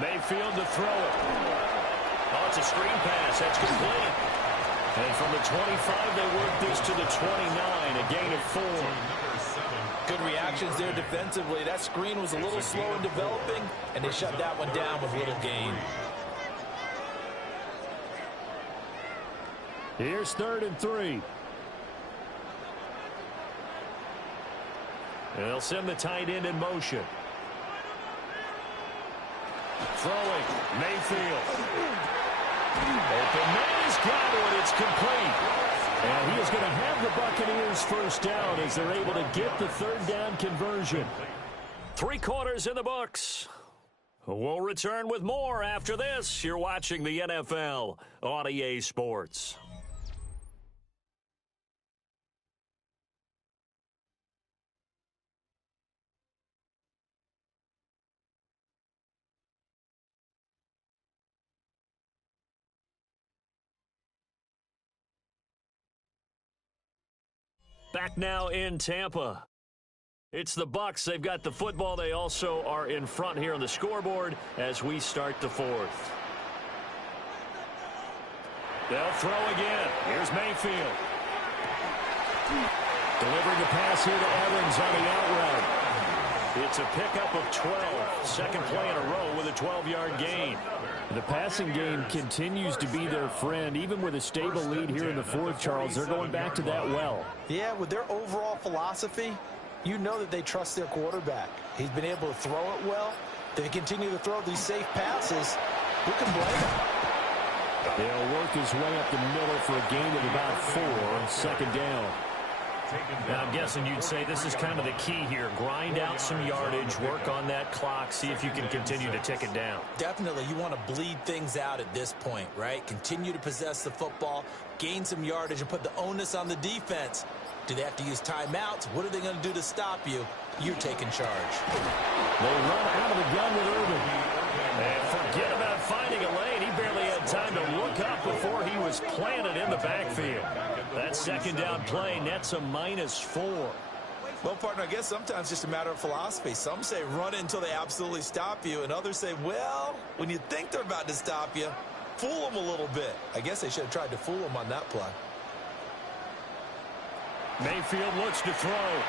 Mayfield to throw it. Oh, it's a screen pass. That's complete. And from the 25, they work this to the 29, a gain of 4. Good reactions there defensively. That screen was a little slow in developing, and they shut that one down with little gain. Here's 3rd and 3. And they'll send the tight end in motion. Throwing, Mayfield. Open man has got it. It's complete. And he is going to have the Buccaneers first down as they're able to get the 3rd down conversion. 3 quarters in the books. We'll return with more after this. You're watching the NFL on EA Sports. Back now in Tampa. It's the Bucs. They've got the football. They also are in front here on the scoreboard as we start the 4th. They'll throw again. Here's Mayfield. Delivering the pass here to Evans on the out route. It's a pickup of 12. Second play in a row with a 12-yard gain. The passing game continues to be their friend. Even with a stable lead here in the 4th, Charles, they're going back to that well. Yeah, with their overall philosophy, you know that they trust their quarterback. He's been able to throw it well. They continue to throw these safe passes. Who can blame him? He'll work his way up the middle for a gain of about 4. 2nd down. Now, I'm guessing you'd say this is kind of the key here. Grind out some yardage, work on that clock, see if you can continue to tick it down. Definitely. You want to bleed things out at this point, right? Continue to possess the football, gain some yardage, and put the onus on the defense. Do they have to use timeouts? What are they going to do to stop you? You're taking charge. They run out of the gun with Irvin. And forget about finding a lane. He barely had time to look up before he was planted in the backfield. That 2nd down play nets a -4. Well, partner, I guess sometimes it's just a matter of philosophy. Some say run it until they absolutely stop you, and others say, well, when you think they're about to stop you, fool them a little bit. I guess they should have tried to fool them on that play. Mayfield looks to throw.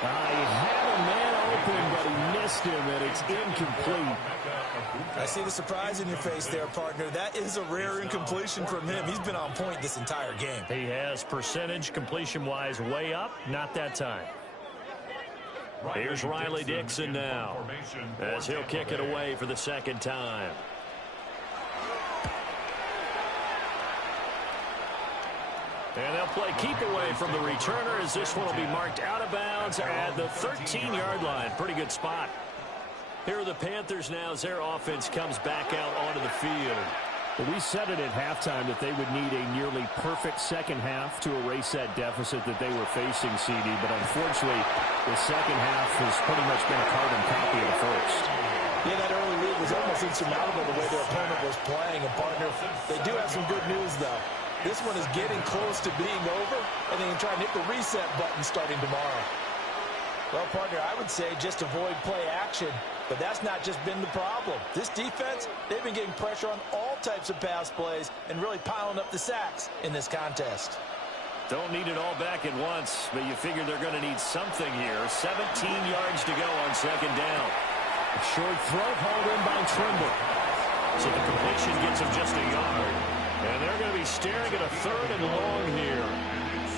He had a man open, but he missed him, and it's incomplete. I see the surprise in your face there, partner. That is a rare incompletion from him. He's been on point this entire game. He has percentage completion-wise way up. Not that time. Here's Riley Dixon now as he'll kick it away for the 2nd time. And they'll play keep away from the returner as this one will be marked out of bounds at the 13-yard line. Pretty good spot. Here are the Panthers now as their offense comes back out onto the field. Well, we said it at halftime that they would need a nearly perfect second half to erase that deficit that they were facing, CD. But unfortunately, the second half has pretty much been a carbon copy of the first. Yeah, that early lead was almost insurmountable the way their opponent was playing. And, partner, they do have some good news, though. This one is getting close to being over, and they can try and hit the reset button starting tomorrow. Well, partner, I would say just avoid play action, but that's not just been the problem. This defense, they've been getting pressure on all types of pass plays and really piling up the sacks in this contest. Don't need it all back at once, but you figure they're going to need something here. 17 yards to go on 2nd down. A short throw hauled in by Trimble. So the completion gets him just a yard. And they're going to be staring at a 3rd and long here.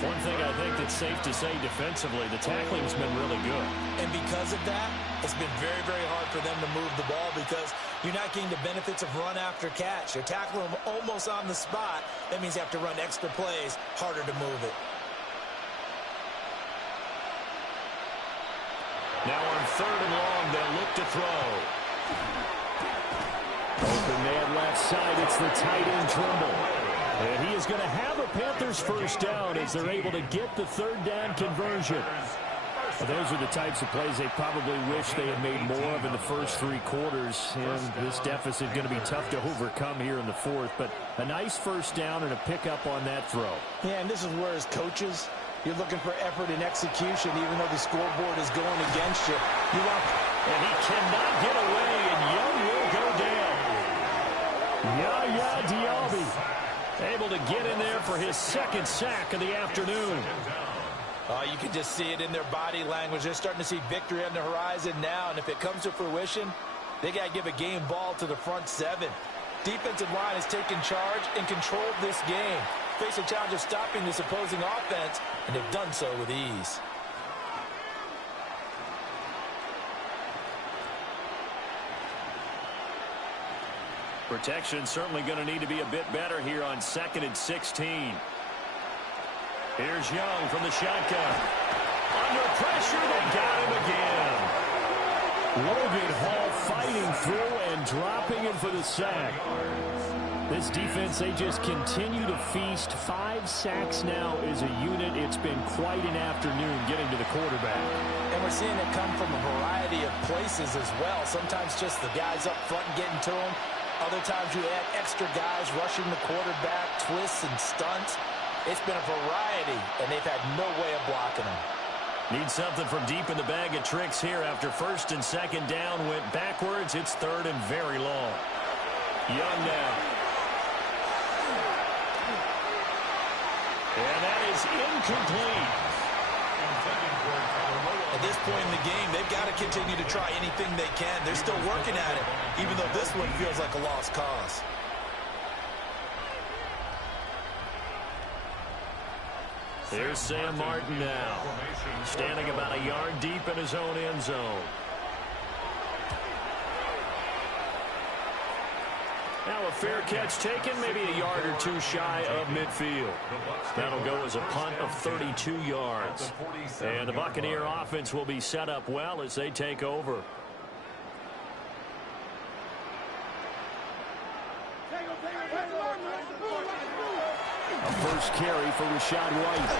One thing I think that's safe to say defensively, the tackling's been really good. And because of that, it's been very, very hard for them to move the ball because you're not getting the benefits of run after catch. You're tackling them almost on the spot. That means you have to run extra plays, harder to move it. Now on 3rd and long, they'll look to throw. Open man left side, it's the tight end Trimble. And he is going to have a Panthers first down as they're able to get the 3rd down conversion. Well, those are the types of plays they probably wish they had made more of in the first 3 quarters. And this deficit going to be tough to overcome here in the 4th. But a nice first down and a pickup on that throw. Yeah, and this is where as coaches, you're looking for effort and execution even though the scoreboard is going against you. And he cannot get away, and Young will go down. Yaya Diaby able to get in there for his 2nd sack of the afternoon. You can just see it in their body language. They're starting to see victory on the horizon now, and if it comes to fruition, they got to give a game ball to the front 7. Defensive line has taken charge and controlled this game. Face a challenge of stopping this opposing offense, and they've done so with ease. Protection certainly going to need to be a bit better here on 2nd and 16. Here's Young from the shotgun. Under pressure, they got him again. Logan Hall fighting through and dropping him for the sack. This defense, they just continue to feast. 5 sacks now as a unit. It's been quite an afternoon getting to the quarterback. And we're seeing it come from a variety of places as well. Sometimes just the guys up front getting to him. Other times you add extra guys rushing the quarterback, twists and stunts. It's been a variety, and they've had no way of blocking them. Need something from deep in the bag of tricks here after 1st and 2nd down went backwards. It's 3rd and very long. Young now. And that is incomplete. At this point in the game, they've got to continue to try anything they can. They're still working at it, even though this one feels like a lost cause. There's Sam Martin now, standing about a yard deep in his own end zone. Now a fair catch taken, maybe a yard or 2 shy of midfield. That'll go as a punt of 32 yards. And the Buccaneer offense will be set up well as they take over. A first carry for Rachaad White.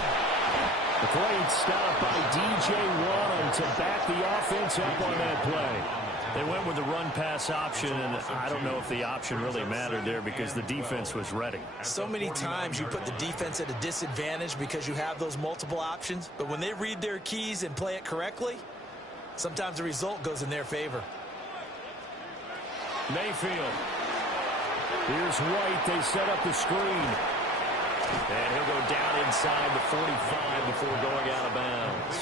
The great stop by D.J. Waddle to back the offense up on that play. They went with the run-pass option, and I don't know if the option really mattered there because the defense was ready. So many times you put the defense at a disadvantage because you have those multiple options, but when they read their keys and play it correctly, sometimes the result goes in their favor. Mayfield. Here's White. They set up the screen. And he'll go down inside the 45 before going out of bounds.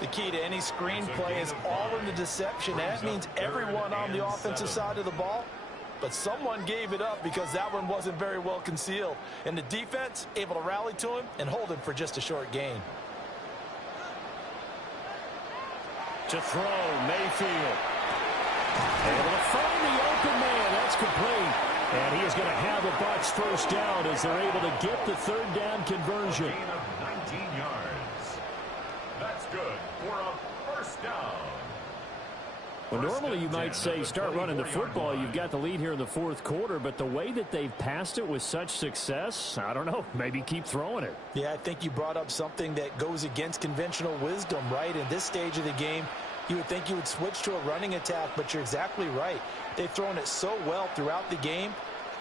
The key to any screen play is all in the deception. That means everyone on the offensive side of the ball, but someone gave it up because that one wasn't very well concealed. And the defense able to rally to him and hold him for just a short gain. To throw, Mayfield. Able to find the open man. That's complete. And he is going to have a Bucs first down as they're able to get the 3rd down conversion. Gain of 19 yards. That's good for a first down. Well, normally you might say start running the football. You've got the lead here in the 4th quarter, but the way that they've passed it with such success, I don't know, maybe keep throwing it. Yeah, I think you brought up something that goes against conventional wisdom, right? In this stage of the game, you would think you would switch to a running attack, but you're exactly right. They've thrown it so well throughout the game,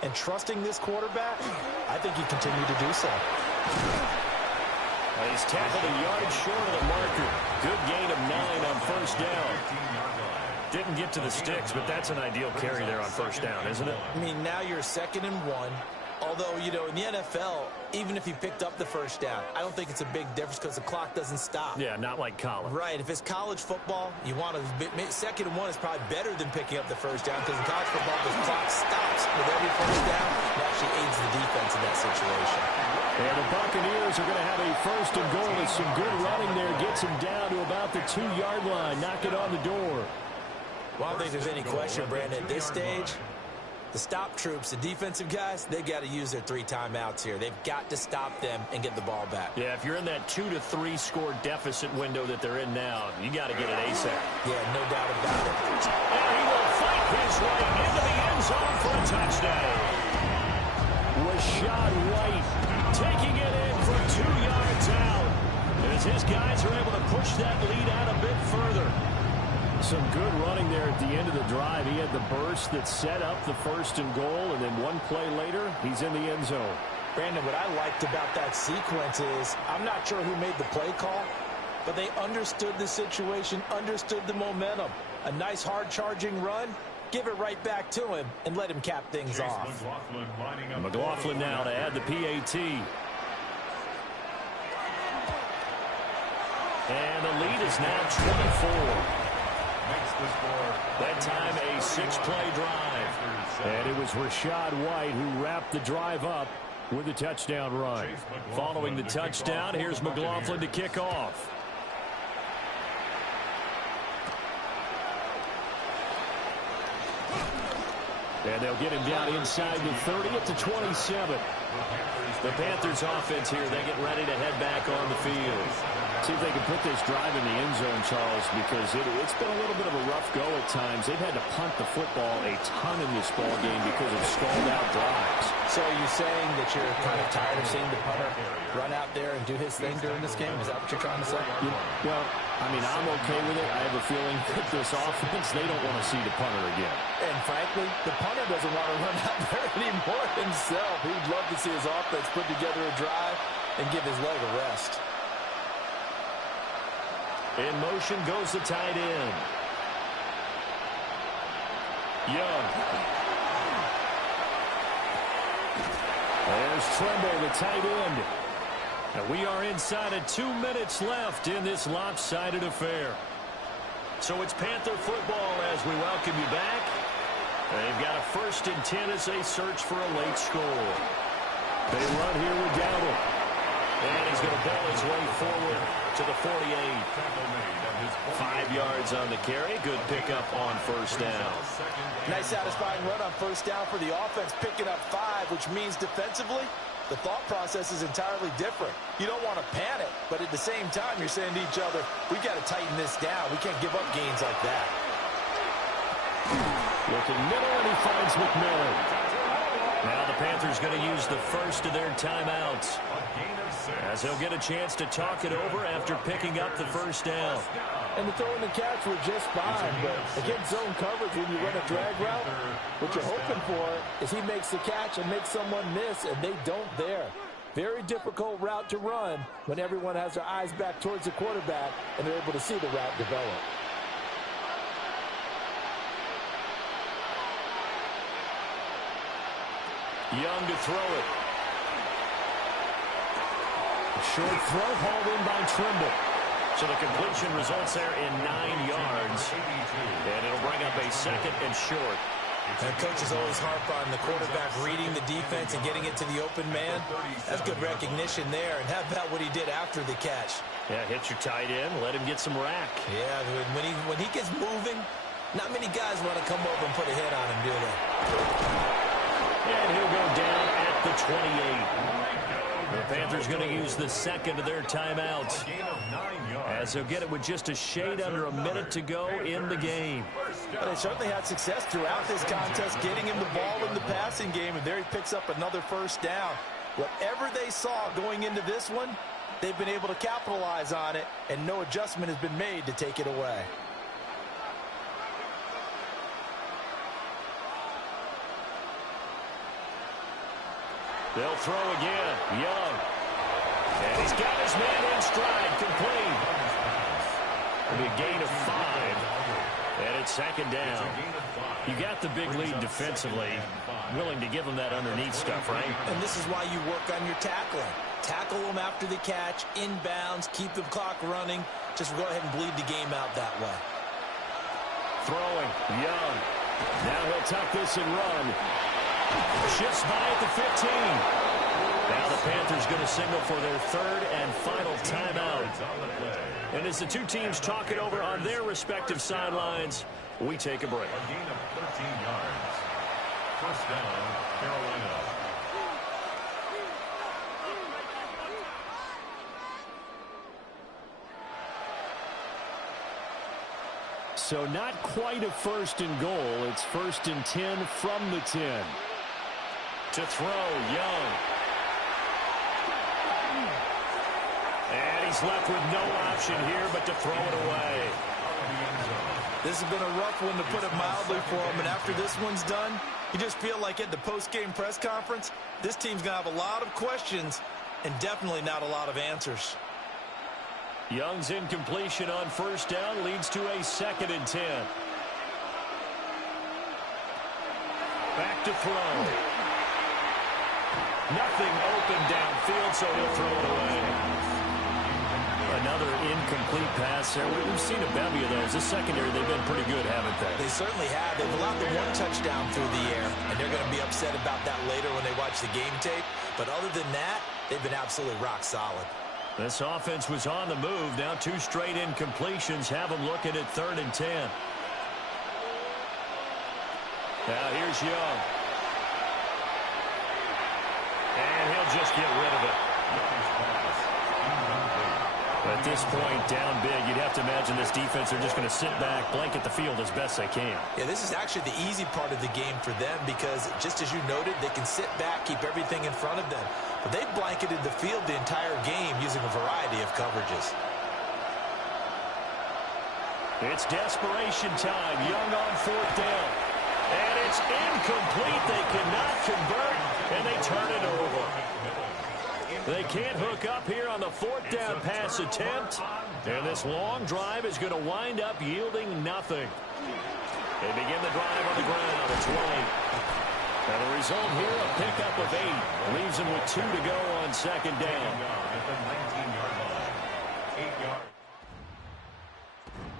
and trusting this quarterback, I think you continue to do so. He's tackled a yard short of the marker. Good gain of 9 on first down. Didn't get to the sticks, but that's an ideal carry there on first down, isn't it? I mean, now you're 2nd and 1. Although, you know, in the NFL, even if you picked up the first down, I don't think it's a big difference because the clock doesn't stop. Yeah, not like college. Right. If it's college football, you want to 2nd and 1 is probably better than picking up the first down because in college football, the clock stops with every first down. It actually aids the defense in that situation. And the Buccaneers are going to have a first and goal as some good running there gets him down to about the 2-yard line. Knock it on the door. Well, I don't think there's any question, Brandon, at this stage, the stop troops, the defensive guys, they got to use their 3 timeouts here. They've got to stop them and get the ball back. Yeah, if you're in that 2 to 3 score deficit window that they're in now, you got to get it ASAP. Yeah, no doubt about it. And he will fight his way into the end zone for a touchdown. Rashad White taking it in for 2 yards out as his guys are able to push that lead out a bit further. Some good running there at the end of the drive. He had the burst that set up the first and goal, and then one play later, he's in the end zone. Brandon, what I liked about that sequence is I'm not sure who made the play call, but they understood the situation, understood the momentum. A nice hard-charging run, give it right back to him, and let him cap things off. McLaughlin now to add the PAT. And the lead is now 24. That time a 6-play drive. And it was Rashad White who wrapped the drive up with a touchdown run. Following the touchdown, here's McLaughlin to kick off. And they'll get him down inside the 30 at the 27. The Panthers offense here, they get ready to head back on the field. See if they can put this drive in the end zone, Charles, because it's been a little bit of a rough go at times. They've had to punt the football a ton in this ball game because of stalled out drives. So are you saying that you're kind of tired of seeing the punter run out there and do his thing during this game? Is that what you're trying to say? Well, I mean, I'm okay with it. I have a feeling that this offense, they don't want to see the punter again. And frankly, the punter doesn't want to run out there anymore himself. He'd love to see his offense put together a drive and give his leg a rest. In motion goes the tight end. Young. There's Tremble, the tight end. And we are inside of 2 minutes left in this lopsided affair. So it's Panther football as we welcome you back. They've got a 1st and 10 as they search for a late score. They run here with Dowdle. And he's going to ball his way forward to the 48. 5 yards on the carry. Good pickup on first down. Nice satisfying run on first down for the offense, picking up 5, which means defensively, the thought process is entirely different. You don't want to panic, but at the same time, you're saying to each other, we've got to tighten this down. We can't give up gains like that. Looking middle, and he finds McMillan. Now the Panthers going to use the first of their timeouts, as they'll get a chance to talk it over after picking up the first down. And the throw and the catch were just fine, but against zone coverage, when you run a drag route, what you're hoping for is he makes the catch and makes someone miss, and they don't there. Very difficult route to run when everyone has their eyes back towards the quarterback and they're able to see the route develop. Young to throw it. A short throw hauled in by Trimble. So the completion results there in 9 yards. And it'll bring up a 2nd and short. And coaches always harp on the quarterback reading the defense and getting it to the open man. That's good recognition there. And how about what he did after the catch? Yeah, hit your tight end, let him get some rack. Yeah, when he gets moving, not many guys want to come over and put a hit on him, do they? And he'll go down at the 28. The Panthers going to use the 2nd of their timeouts, as they'll get it with just a shade under a minute to go in the game. But they certainly had success throughout this contest, getting him the ball in the passing game, and there he picks up another first down. Whatever they saw going into this one, they've been able to capitalize on it, and no adjustment has been made to take it away. They'll throw again. Young. And he's got his man in stride. Complete. It'll be a gain of 5. And it's 2nd down. You got the big lead defensively. Willing to give them that underneath stuff, right? And this is why you work on your tackling. Tackle them after the catch, inbounds, keep the clock running. Just go ahead and bleed the game out that way. Throwing. Young. Now he'll tuck this and run. Shifts by at the 15. Now the Panthers going to signal for their third and final timeout. And as the two teams talk it over on their respective sidelines, we take a break. A gain of 13 yards. First down, Carolina. So not quite a first and goal. It's first and 10 from the 10. To throw, Young. And he's left with no option here but to throw it away. This has been a rough one, to put it mildly, for him. And after this one's done, you just feel like at the post-game press conference, this team's going to have a lot of questions and definitely not a lot of answers. Young's incompletion on first down leads to a 2nd and 10. Back to throw. Nothing open downfield, so he'll throw it away. Another incomplete pass there. We've seen a bevy of those. This secondary, they've been pretty good, haven't they? They certainly have. They've allowed the one touchdown through the air, and they're going to be upset about that later when they watch the game tape. But other than that, they've been absolutely rock solid. This offense was on the move. Now 2 straight incompletions have them looking at 3rd and 10. Now here's Young. And he'll just get rid of it. At this point, down big, you'd have to imagine this defense are just going to sit back, blanket the field as best they can. Yeah, this is actually the easy part of the game for them because, just as you noted, they can sit back, keep everything in front of them. But they've blanketed the field the entire game using a variety of coverages. It's desperation time. Young on 4th down. And it's incomplete. They cannot convert, and they turn it over. They can't hook up here on the 4th down pass attempt. And this long drive is going to wind up yielding nothing. They begin the drive on the ground. It's White. And the result here, a pickup of 8. Leaves them with 2 to go on 2nd down.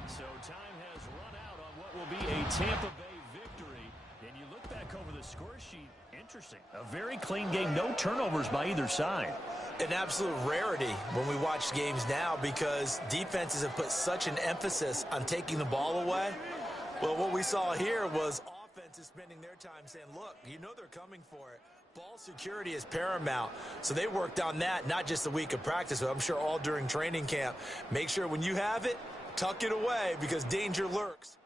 So time has run out on what will be a Tampa Bay victory. And you look back over the score sheet, interesting. A very clean game, no turnovers by either side. An absolute rarity when we watch games now because defenses have put such an emphasis on taking the ball away. Well, what we saw here was offenses spending their time saying, look, you know they're coming for it. Ball security is paramount. So they worked on that, not just a week of practice, but I'm sure all during training camp. Make sure when you have it, tuck it away because danger lurks.